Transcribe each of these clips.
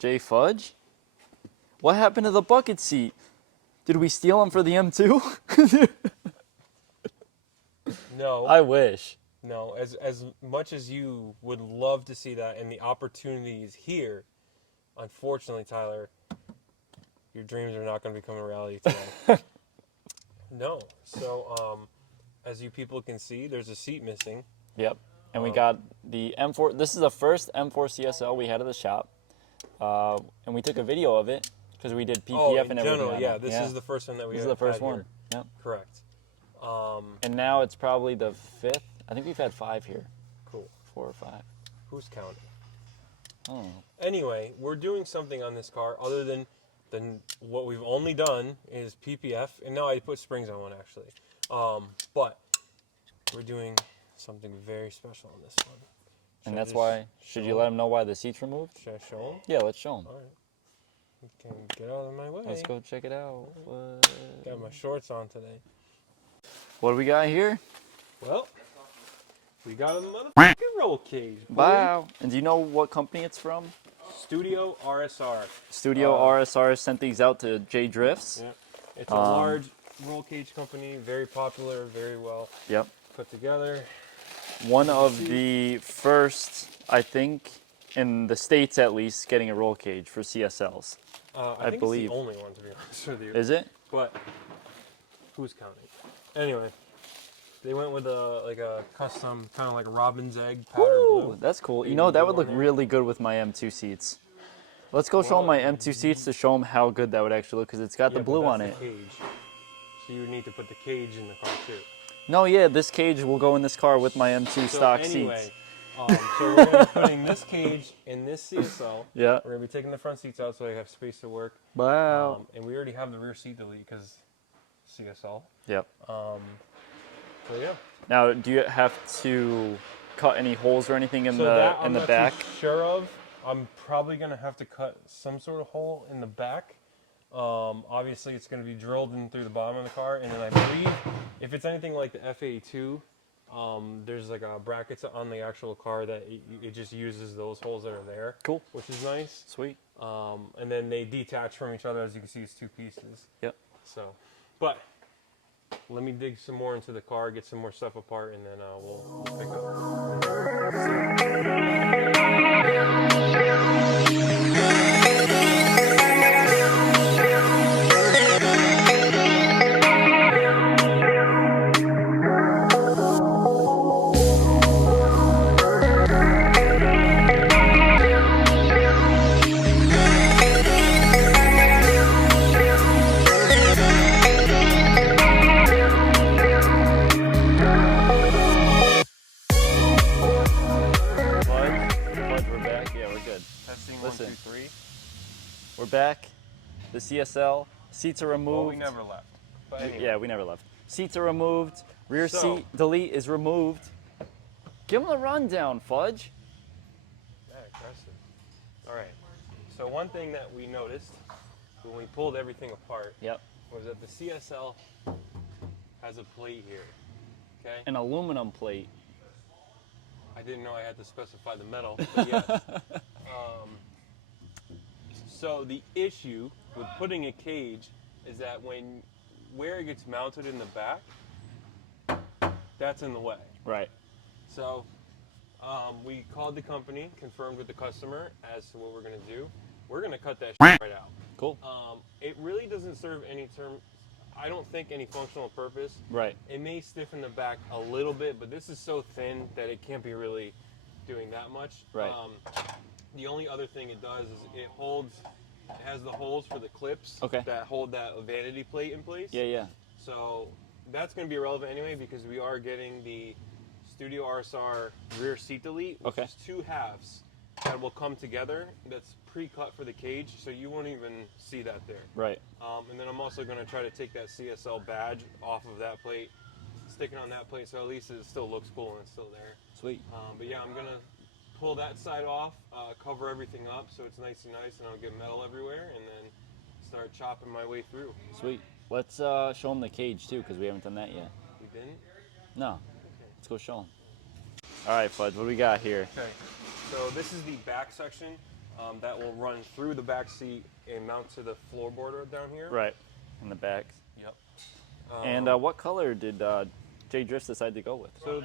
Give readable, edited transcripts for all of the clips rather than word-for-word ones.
J Fudge? What happened to the bucket seat? Did we steal them for the M2? No. I wish. No, as much as you would love to see that and the opportunity is here, unfortunately, Tyler, your dreams are not going to become a reality today. No. So, as you people can see, there's a seat missing. Yep. And we got the M4. This is the first M4 CSL we had at the shop. And we took a video of it because we did PPF and everything. General, on yeah, it. this is the first one that we This is the first had one. here. Yep. Correct. And now it's probably the 5th. I think we've had 5 here. Cool. 4 or 5. Who's counting? Oh. Anyway, we're doing something on this car other than what we've only done is PPF, and now I put springs on one actually. But we're doing something very special on this one. And that's why. Should you let them know why the seat's removed? Should I show them? Yeah, let's show them. All right. Okay, get out of my way. Let's go check it out. Got my shorts on today. What do we got here? Well, we got a motherfucking roll cage. Boy. Wow. And do you know what company it's from? Studio RSR. Studio RSR sent these out to J Drifts. Yeah. It's a large roll cage company, very popular, very well put together. One of the first, I think, in the States at least, getting a roll cage for CSLs. I think believe. it's the only one, to be honest with you. Is it? But who's counting? Anyway, they went with a custom kind of like robin's egg pattern blue. That's cool. You know, that would look really good with my M2 seats. Let's go show them my M2 seats to show them how good that would actually look because it's got the blue on it. Cage. So you need to put the cage in the car too. No, yeah, this cage will go in this car with my M2 stock seats. So we're going to be putting this cage in this CSL. Yeah. We're going to be taking the front seats out so I have space to work. Wow. And we already have the rear seat delete because CSL. Yep. So yeah. Now, do you have to cut any holes or anything in the back? I'm not too sure of. I'm probably going to have to cut some sort of hole in the back. Obviously, it's going to be drilled in through the bottom of the car, and then I believe if it's anything like the F82, there's like a brackets on the actual car that it just uses those holes that are there. Cool. Which is nice. Sweet. And then they detach from each other. As you can see, it's 2 pieces. Yep. So, but let me dig some more into the car, get some more stuff apart, and then we'll pick We're back. The CSL seats are removed. Well, we never left. But anyway. Yeah, we never left. Seats are removed. Rear seat delete is removed. Give them the rundown, Fudge. That aggressive. All right. So one thing that we noticed when we pulled everything apart was that the CSL has a plate here. Okay. An aluminum plate. I didn't know I had to specify the metal, but yes. So the issue with putting a cage is that where it gets mounted in the back, that's in the way. Right. So we called the company, confirmed with the customer as to what we're going to do. We're going to cut that shit right out. Cool. It really doesn't serve any I don't think any functional purpose. Right. It may stiffen the back a little bit, but this is so thin that it can't be really doing that much. Right. The only other thing it does is it has the holes for the clips that hold that vanity plate in place. Yeah, yeah. So that's going to be irrelevant anyway because we are getting the Studio RSR rear seat delete, which is 2 halves that will come together. That's pre-cut for the cage, so you won't even see that there. Right. And then I'm also going to try to take that CSL badge off of that plate, stick it on that plate, so at least it still looks cool and it's still there. Sweet. But yeah, I'm going to pull that side off, cover everything up so it's nice, and I'll get metal everywhere, and then start chopping my way through. Sweet. Let's show them the cage too, because we haven't done that yet. We didn't? No. Okay. Let's go show them. All right, Fudge, what do we got here? Okay. So this is the back section. that will run through the back seat and mount to the floorboard down here. Right. In the back. Yep. And what color did Jay Drift decide to go with? So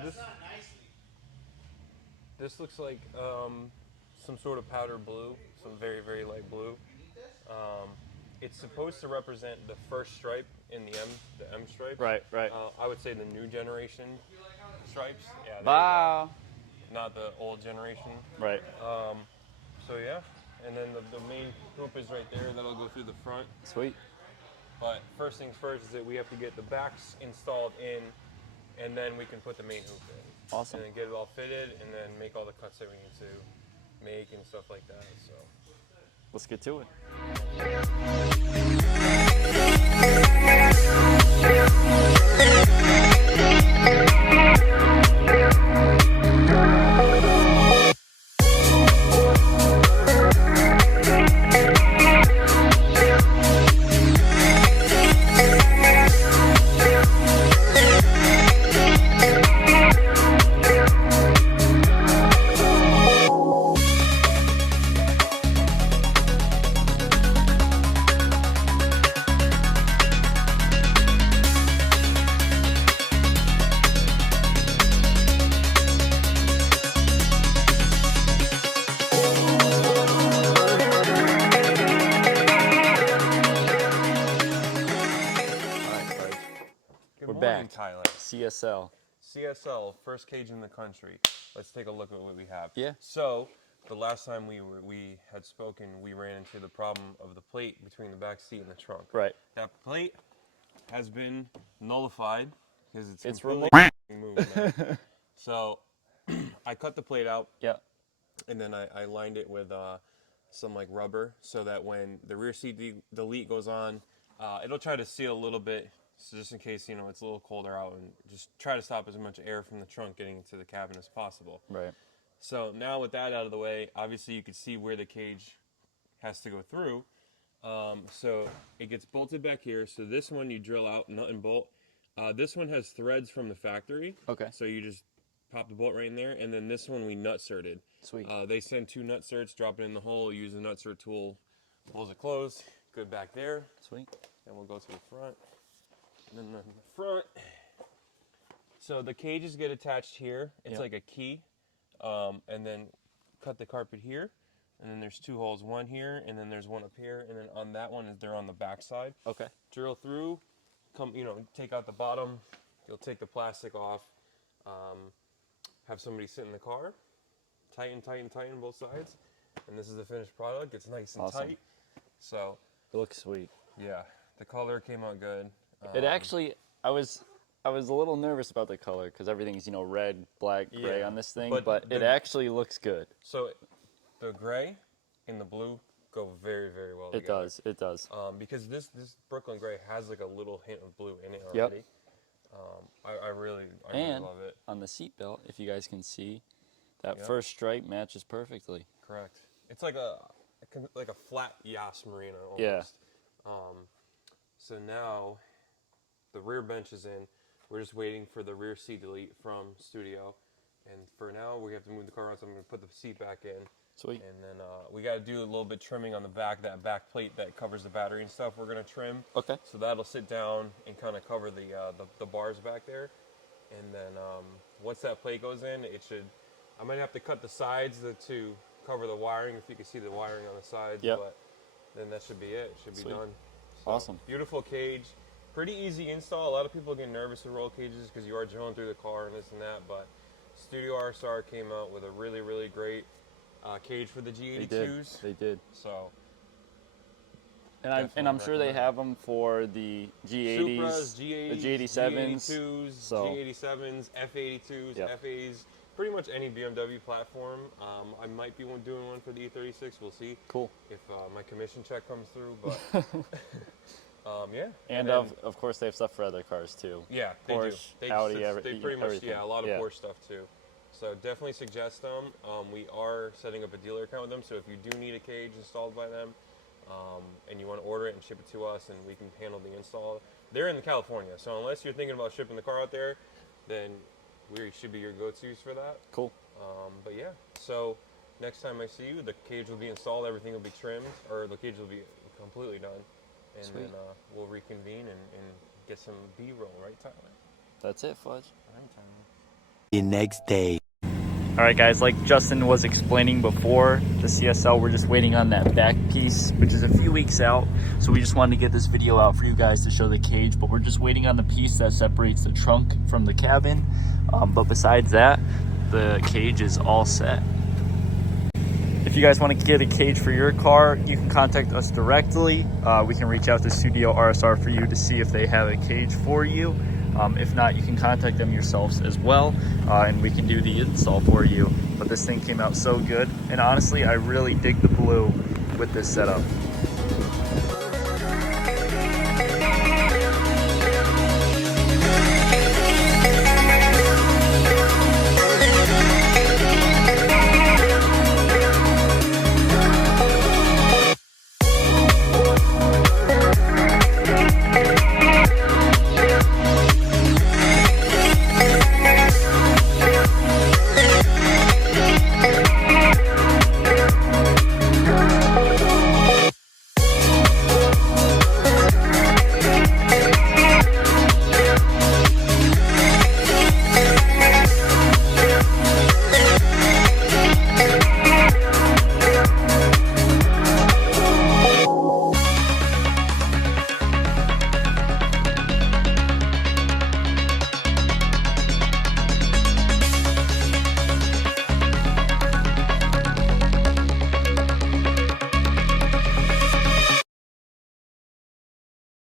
this looks like some sort of powder blue, some very, very light blue. It's supposed to represent the first stripe in the M stripe. Right, right. I would say the new generation stripes. Yeah. there you go. Wow. Not the old generation. Right. So yeah, and then the main hoop is right there. That'll go through the front. Sweet. But first things first is that we have to get the backs installed in, and then we can put the main hoop in. Awesome. And then get it all fitted, and then make all the cuts that we need to make and stuff like that. So Let's get to it. good We're morning, back. Tyler. CSL. CSL, first cage in the country. Let's take a look at what we have. Yeah. So the last time we had spoken, we ran into the problem of the plate between the back seat and the trunk. Right. That plate has been nullified because it's removed. completely moved now. So I cut the plate out, Yeah. and then I lined it with some like rubber so that when the rear seat delete goes on, it'll try to seal a little bit. So just in case, you know, it's a little colder out, and just try to stop as much air from the trunk getting into the cabin as possible. Right. So now with that out of the way, obviously you can see where the cage has to go through. So it gets bolted back here. So this one you drill out, nut and bolt. This one has threads from the factory. Okay. So you just pop the bolt right in there. And then this one we nut certed. Sweet. They send 2 nut certs, drop it in the hole, use the nut cert tool, pulls it closed. Good back there. Sweet. Then we'll go to the front. And then the front. So the cages get attached here. It's Yep. like a key. And then cut the carpet here. And then there's 2 holes, one here, and then there's one up here. And then on that one, they're on the back side. Okay. Drill through, take out the bottom. You'll take the plastic off. Have somebody sit in the car. Tighten both sides. And this is the finished product. It's nice and Awesome. tight. So, It looks sweet. yeah, the color came out good. It actually, I was a little nervous about the color because everything's, red, black, gray Yeah, on this thing, but but it the- actually looks good. So the gray and the blue go very, very well It together. does. It does. Because this Brooklyn gray has like a little hint of blue in it Yep. already. I really And love it. on the seatbelt, if you guys can see, that Yep. first stripe matches perfectly. Correct. It's like a flat Yas Marina almost. Yeah. So now the rear bench is in. We're just waiting for the rear seat delete from studio. And for now, we have to move the car around, so I'm going to put the seat back in. Sweet. And then we got to do a little bit trimming on the back, that back plate that covers the battery and stuff. We're going to trim. Okay. So that'll sit down and kind of cover the bars back there. And then once that plate goes in, I might have to cut the sides to cover the wiring, if you can see the wiring on the sides. Yep. But then that should be it. It should be Sweet. done. So, Awesome. Beautiful cage. Pretty easy install. A lot of people get nervous with roll cages because you are drilling through the car and this and that. But Studio RSR came out with a really, really great cage for the G82s. They did. So And I'm sure they have them for the G80s, Supras, the G80s, G87s. G82s, So G87s, F82s, Yep. FAs, pretty much any BMW platform. I might be doing one for the E36. We'll see cool. if my commission check comes through. But yeah. And then- of course they have stuff for other cars too. yeah, they Porsche, do. Audi, they pretty much everything. a lot of Yeah. Porsche stuff too. So definitely suggest them. We are setting up a dealer account with them. So if you do need a cage installed by them, and you want to order it and ship it to us, and we can handle the install. They're in California, so unless you're thinking about shipping the car out there, then we should be your go-tos for that. Cool. But yeah, so next time I see you, the cage will be installed, everything will be trimmed, or the cage will be completely done. And Sweet. then we'll reconvene and get some B-roll, right, Tyler? That's it, Fudge. All right, Tyler. The next day. All right, guys, like Justin was explaining before, the CSL, we're just waiting on that back piece, which is a few weeks out. So we just wanted to get this video out for you guys to show the cage, but we're just waiting on the piece that separates the trunk from the cabin. But besides that, the cage is all set. If you guys want to get a cage for your car, you can contact us directly. We can reach out to Studio RSR for you to see if they have a cage for you. If not, you can contact them yourselves as well, and we can do the install for you. But this thing came out so good, and honestly, I really dig the blue with this setup.